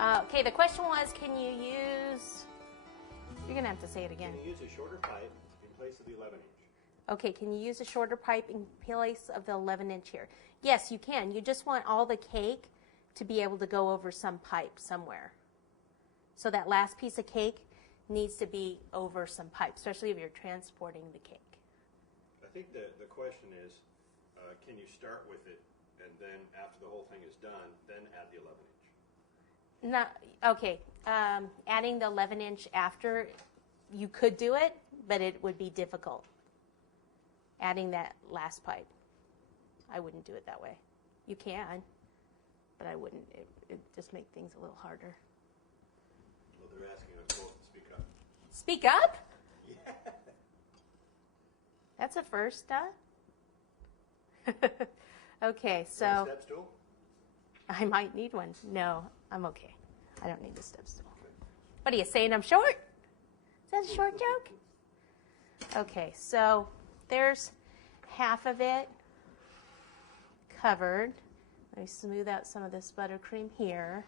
Okay, the question was, can you use... You're going to have to say it again. Can you use a shorter pipe in place of the 11-inch? Okay, can you use a shorter pipe in place of the 11-inch here? Yes, you can. You just want all the cake to be able to go over some pipe somewhere. So that last piece of cake needs to be over some pipe, especially if you're transporting the cake. I think the question is, can you start with it, and then after the whole thing is done, then add the 11-inch? Okay, adding the 11-inch after, you could do it, but it would be difficult. Adding that last pipe. I wouldn't do it that way. You can, but I wouldn't. It just make things a little harder. Well, they're asking us both to speak up. Speak up? Yeah. That's a first, huh? Okay, so... Want a step stool? I might need one. No, I'm okay. I don't need a step stool. Okay. What are you saying, I'm short? Is that a short joke? Okay, so there's half of it covered. Let me smooth out some of this buttercream here.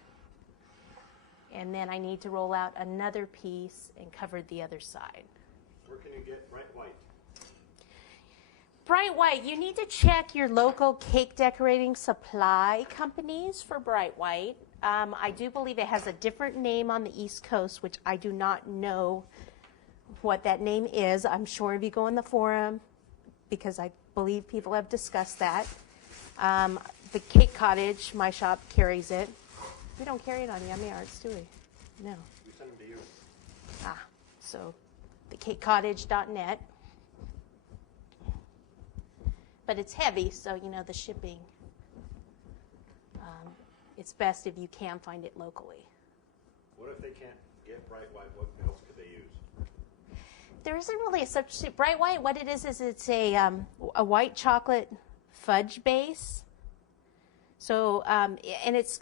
And then I need to roll out another piece and cover the other side. Where can you get bright white? Bright white, you need to check your local cake decorating supply companies for bright white. I do believe it has a different name on the East Coast, which I do not know what that name is. I'm sure if you go in the forum, because I believe people have discussed that. The Cake Cottage, my shop, carries it. We don't carry it on YummyArts, do we? No. We send them to you. So thecakecottage.net. But it's heavy, so, you know, the shipping, it's best if you can find it locally. What if they can't get bright white? What else could they use? There isn't really a substitute. Bright white, what it is it's a white chocolate fudge base. So, and it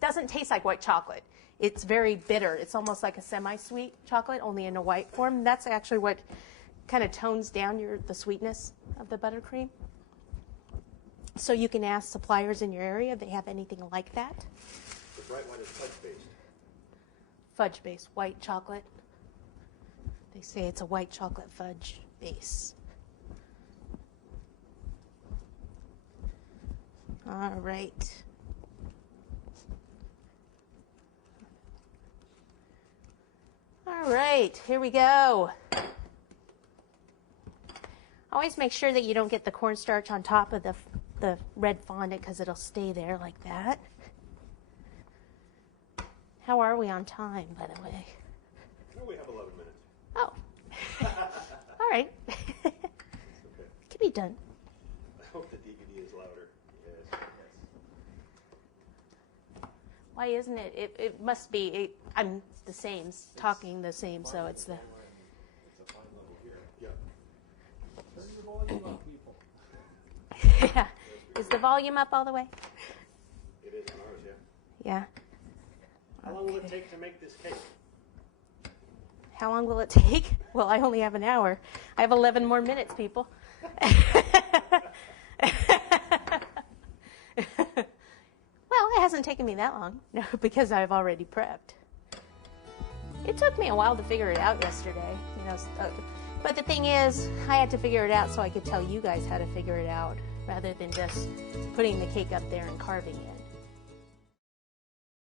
doesn't taste like white chocolate. It's very bitter. It's almost like a semi-sweet chocolate, only in a white form. That's actually what kind of tones down the sweetness of the buttercream. So you can ask suppliers in your area if they have anything like that. The bright white is fudge-based. Fudge-based, white chocolate. They say it's a white chocolate fudge base. All right. All right, here we go. Always make sure that you don't get the cornstarch on top of the red fondant because it'll stay there like that. How are we on time, by the way? We have 11 minutes. Oh. All right. Okay. Can be done. I hope the DVD is louder. Yes. Why isn't it? It must be. I'm the same, talking the same, so it's the... It's a fine level here. Yeah. Turn the volume up, people. Yeah. Is the volume up all the way? It is on ours, yeah. Yeah. How long will it take to make this cake? How long will it take? Well, I only have an hour. I have 11 more minutes, people. Well, it hasn't taken me that long, no, because I've already prepped. It took me a while to figure it out yesterday, you know. But the thing is, I had to figure it out so I could tell you guys how to figure it out, rather than just putting the cake up there and carving it.